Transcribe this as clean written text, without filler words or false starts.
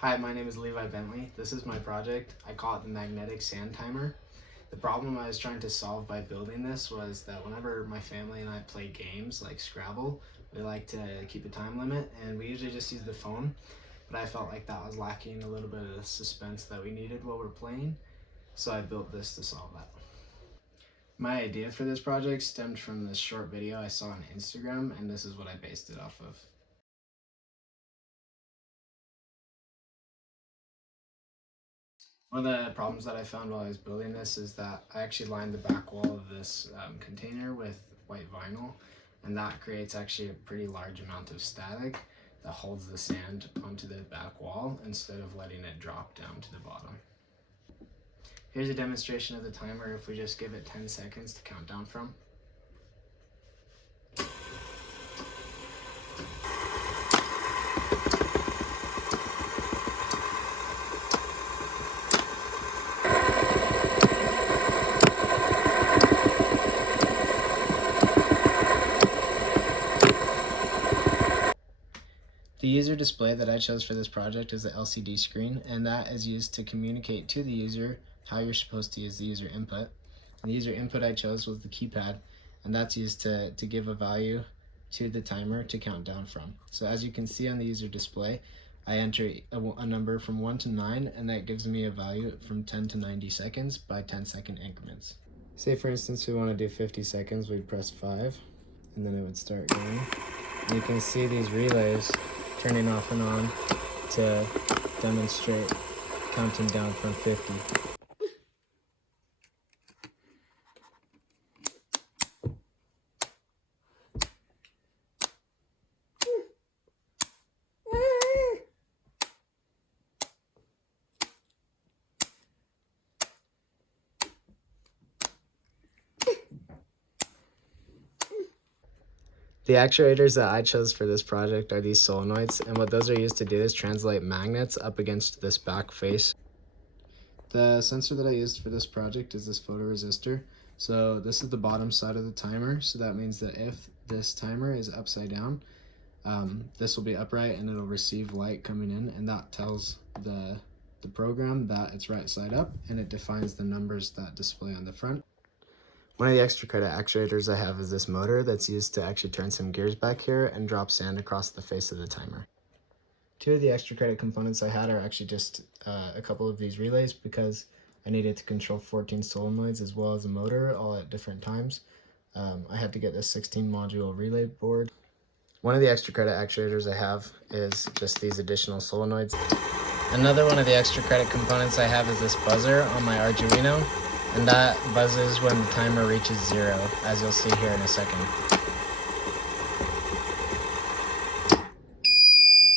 Hi, my name is Levi Bentley. This is my project. I call it the magnetic sand timer. The problem I was trying to solve by building this was that whenever my family and I play games like Scrabble, we like to keep a time limit and we usually just use the phone, but I felt like that was lacking a little bit of the suspense that we needed while we're playing, so I built this to solve that. My idea for this project stemmed from this short video I saw on Instagram, and this is what I based it off of. One of the problems that I found while I was building this is that I actually lined the back wall of this container with white vinyl, and that creates actually a pretty large amount of static that holds the sand onto the back wall instead of letting it drop down to the bottom. Here's a demonstration of the timer if we just give it 10 seconds to count down from. The user display that I chose for this project is the LCD screen, and that is used to communicate to the user how you're supposed to use the user input. And the user input I chose was the keypad, and that's used to give a value to the timer to count down from. So as you can see on the user display, I enter a number from 1 to 9, and that gives me a value from 10 to 90 seconds by 10-second increments. Say for instance we want to do 50 seconds, we'd press 5, and then it would start going. And you can see these relays turning off and on to demonstrate counting down from 50. The actuators that I chose for this project are these solenoids, and what those are used to do is translate magnets up against this back face. The sensor that I used for this project is this photoresistor. So this is the bottom side of the timer, so that means that if this timer is upside down, this will be upright and it'll receive light coming in, and that tells the program that it's right side up, and it defines the numbers that display on the front. One of the extra credit actuators I have is this motor that's used to actually turn some gears back here and drop sand across the face of the timer. Two of the extra credit components I had are actually just a couple of these relays, because I needed to control 14 solenoids as well as a motor all at different times. I had to get this 16 module relay board. One of the extra credit actuators I have is just these additional solenoids. Another one of the extra credit components I have is this buzzer on my Arduino, and that buzzes when the timer reaches 0, as you'll see here in a second.